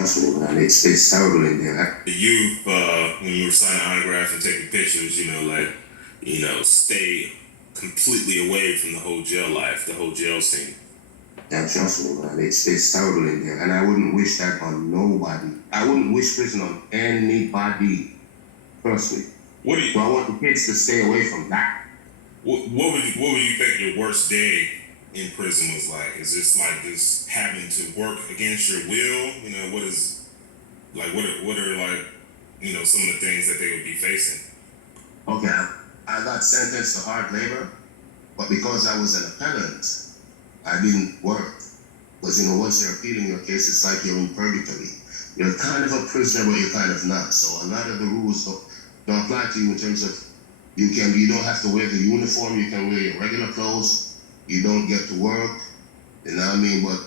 Trust me, man, it's terrible in there. The youth, when you were signing autographs and taking pictures, stay completely away from the whole jail life, the whole jail scene. Yeah, trust me, man, it's terrible in there, and I wouldn't wish that on nobody. I wouldn't wish prison on anybody. Trust me. So I want the kids to stay away from that. What would you think your worst day in prison was like? Is this like just having to work against your will? What is like what are like some of the things that they would be facing? Okay, I got sentenced to hard labor, but because I was an appellant, I didn't work. Because once you're appealing your case, it's like you're in purgatory. You're kind of a prisoner, but you're kind of not. So a lot of the rules don't apply to you in terms of you don't have to wear the uniform, you can wear your regular clothes, you don't get to work, you know what I mean? But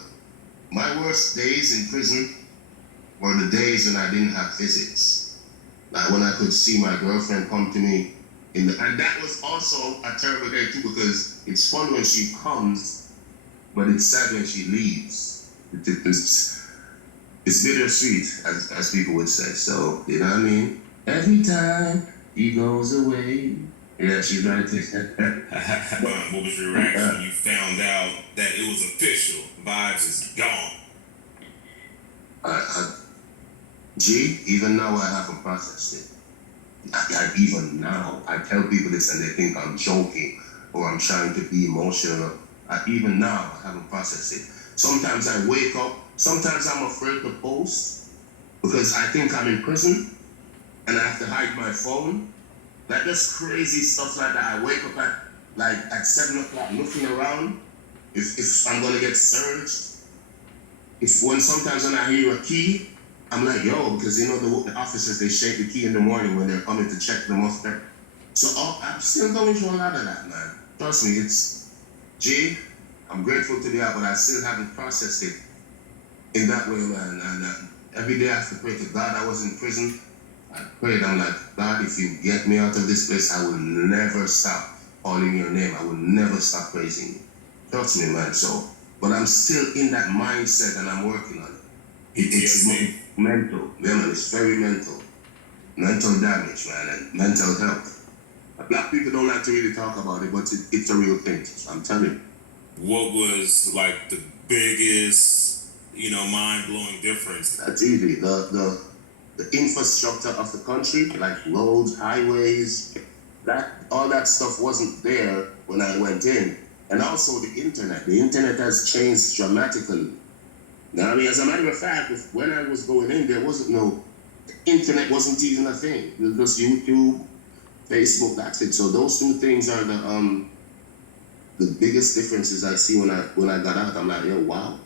my worst days in prison were the days when I didn't have visits. Like when I could see my girlfriend come to me, and that was also a terrible day too, because it's fun when she comes, but it's sad when she leaves. It's bittersweet, as people would say. So, you know what I mean? Every time he goes away. Yeah, she's right there. What was your reaction when you found out that it was official? Vybz is gone. Even now I haven't processed it. Even now, I tell people this and they think I'm joking or I'm trying to be emotional. Even now, I haven't processed it. Sometimes I wake up, sometimes I'm afraid to post because I think I'm in prison and I have to hide my phone. Like just crazy stuff like that. I wake up at 7 o'clock looking around if I'm gonna get searched. Sometimes when I hear a key, I'm like, yo, because the officers, they shake the key in the morning when they're coming to check them off there. So I'm still going through a lot of that, man. Trust me, I'm grateful to be out, but I still haven't processed it in that way, man. And every day I have to pray to God. I was in prison. I prayed, I'm like, God, if you get me out of this place, I will never stop calling your name. I will never stop praising you. Trust me, man. But I'm still in that mindset and I'm working on it. It's mental. Yeah, man, it's very mental. Mental damage, man, and mental health. Black people don't like to really talk about it, but it's a real thing. I'm telling you. What was like the biggest, mind-blowing difference? That's easy. The infrastructure of the country, like roads, highways, all that stuff wasn't there when I went in. And also the internet. The internet has changed dramatically. Now, as a matter of fact, when I was going in, the internet wasn't even a thing. It was just YouTube, Facebook, that's it. So those two things are the biggest differences I see when I got out. I'm like, yo, wow.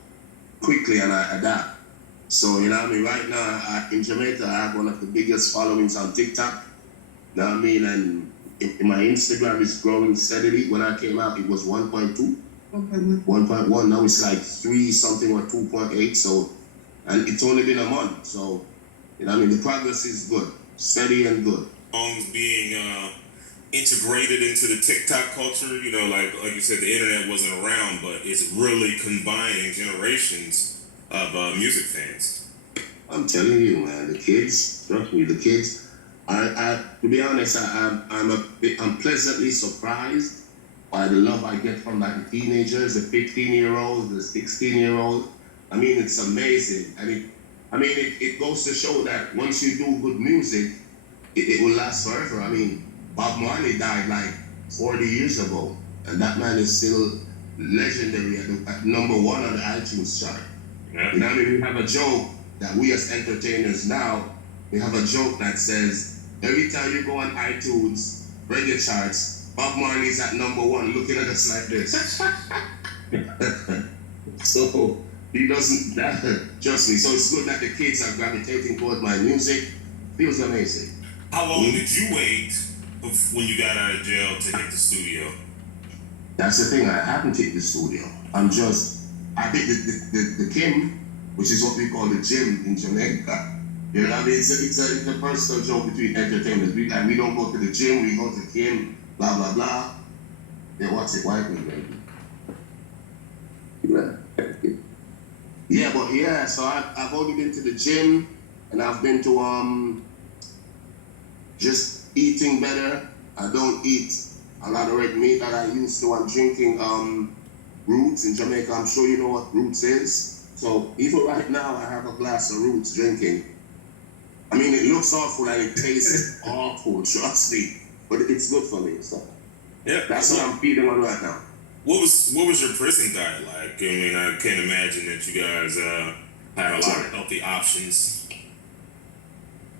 Quickly, and I adapt. So, right now, in Jamaica, I have one of the biggest followings on TikTok. And my Instagram is growing steadily. When I came out, it was 1.2. 1.1. Now it's like 3 something or 2.8. So, and it's only been a month. So, the progress is good, steady and good. Songs being integrated into the TikTok culture, like you said, the internet wasn't around, but it's really combining generations of music fans. I'm telling you, man, the kids, trust me, the kids. To be honest, I'm pleasantly surprised by the love I get from the teenagers, the 15-year-olds, the 16-year-olds. It's amazing. It goes to show that once you do good music, it will last forever. Bob Marley died like 40 years ago, and that man is still legendary at number 1 on the iTunes chart. Yeah. We have a joke that we as entertainers now, we have a joke that says, every time you go on iTunes, reggae charts, Bob Marley's at number 1 looking at us like this. So he doesn't, trust me. So it's good that the kids are gravitating toward my music. Feels amazing. How long did you wait when you got out of jail to hit the studio? That's the thing, I haven't hit the studio. I hit the Kim, which is what we call the gym in Jamaica. It's a personal joke between entertainers. We don't go to the gym, we go to Kim, blah, blah, blah. Yeah, what's it, white me, baby? Yeah. Yeah, but yeah, so I've only been to the gym and I've been to just eating better. I don't eat a lot of red meat that I used to. I'm drinking roots in Jamaica. I'm sure you know what roots is. So even right now I have a glass of roots drinking. I mean, it looks awful and it tastes awful, trust me. But it's good for me, so Yeah, that's what I'm feeding on right now. What was your prison diet like? I mean, I can't imagine that you guys had a lot of healthy options.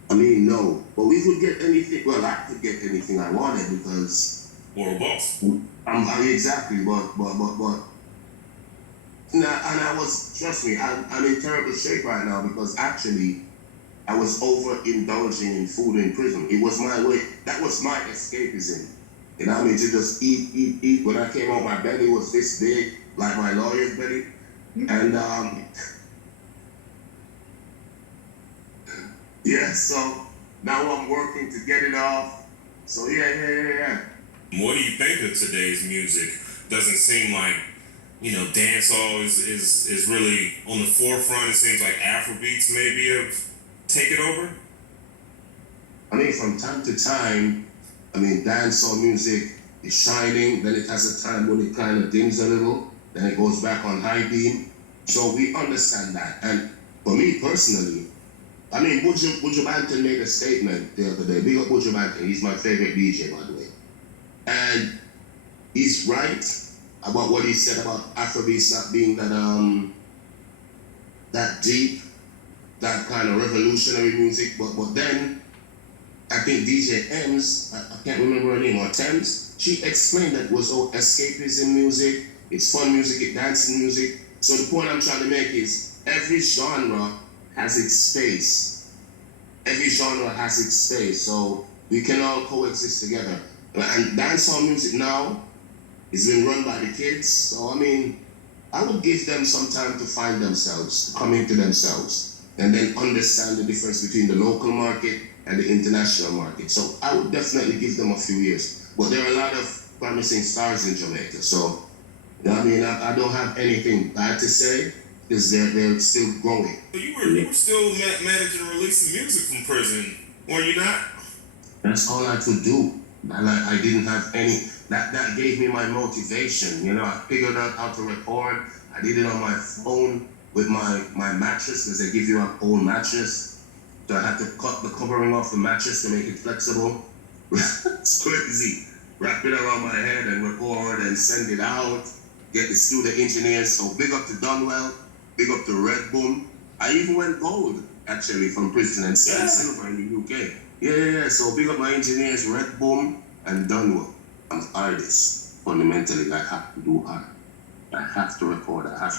I mean, no, but we could get anything. Well, I could get anything I wanted because Or a boss. I'm exactly, but. Nah, and I was, trust me, I'm in terrible shape right now because actually I was overindulging in food in prison. It was my way, that was my escapism. You know what I mean? To just eat. When I came out, my belly was this big, like my lawyer's belly. And yeah, so now I'm working to get it off. So yeah. What do you think of today's music? Doesn't seem like, dancehall is really on the forefront. It seems like Afrobeats maybe have taken over. I mean, from time to time, I mean, dancehall music is shining, then it has a time when it kind of dims a little, then it goes back on high beam. So we understand that. And for me personally, I mean, Buju Banton made a statement the other day. Big up Buju Banton, he's my favorite DJ, by the way. And he's right about what he said about Afrobeats not being that deep, that kind of revolutionary music. But then I think DJ Ems, I can't remember her name, or Thames, she explained that it was all escapism music, it's fun music, it's dancing music. So the point I'm trying to make is every genre has its space. Every genre has its space, so we can all coexist together. And dancehall music now is being run by the kids, so I mean, I would give them some time to find themselves, to come into themselves, and then understand the difference between the local market and the international market. So I would definitely give them a few years. But there are a lot of promising stars in Jamaica, so you know what I mean, I don't have anything bad to say, because they're still growing. But you were still managing and releasing music from prison, were you not? That's all I could do. I didn't have any, that gave me my motivation. You know, I figured out how to record. I did it on my phone with my mattress, because they give you an old mattress. So I had to cut the covering off the mattress to make it flexible. It's crazy. Wrap it around my head and record and send it out. Get the studio engineers. So big up to Dunwell, big up to Red Boom. I even went gold, actually, from prison and silver in the UK. Yeah. So big up my engineers, Red Boom and Dunwell. I'm an artist. Fundamentally, I have to do art. I have to record. I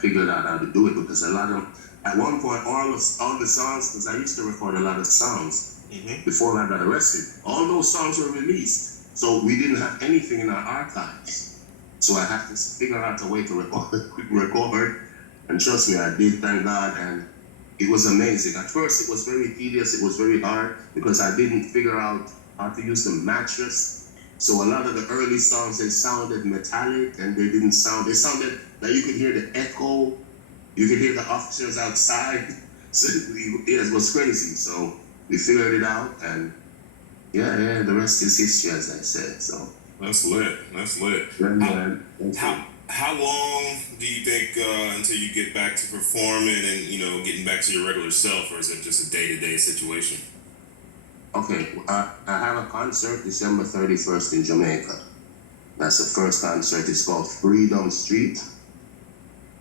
figured out how to do it because a lot of, at one point, all the songs, because I used to record a lot of songs before I got arrested, all those songs were released. So we didn't have anything in our archives. So I had to figure out a way to record. And trust me, I did, thank God. And it was amazing. At first, it was very tedious. It was very hard because I didn't figure out how to use the mattress. So a lot of the early songs, they sounded metallic and they sounded that you could hear the echo. You could hear the officers outside. So it was crazy. So we figured it out, and yeah, the rest is history, as I said. So that's lit. How long do you think until you get back to performing and getting back to your regular self, or is it just a day-to-day situation? Okay, I have a concert December 31st in Jamaica. That's the first concert. It's called Freedom Street.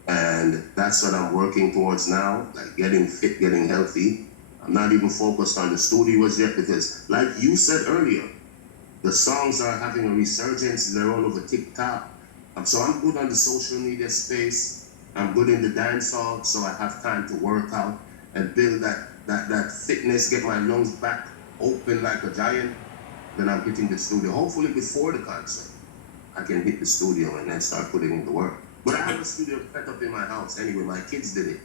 And that's what I'm working towards now, like getting fit, getting healthy. I'm not even focused on the studios yet because, like you said earlier, the songs are having a resurgence. They're all over TikTok. So I'm good on the social media space. I'm good in the dancehall, so I have time to work out and build that fitness, get my lungs back open like a giant. Then I'm hitting the studio. Hopefully before the concert, I can hit the studio and then start putting in the work. But I have a studio set up in my house anyway. My kids did it.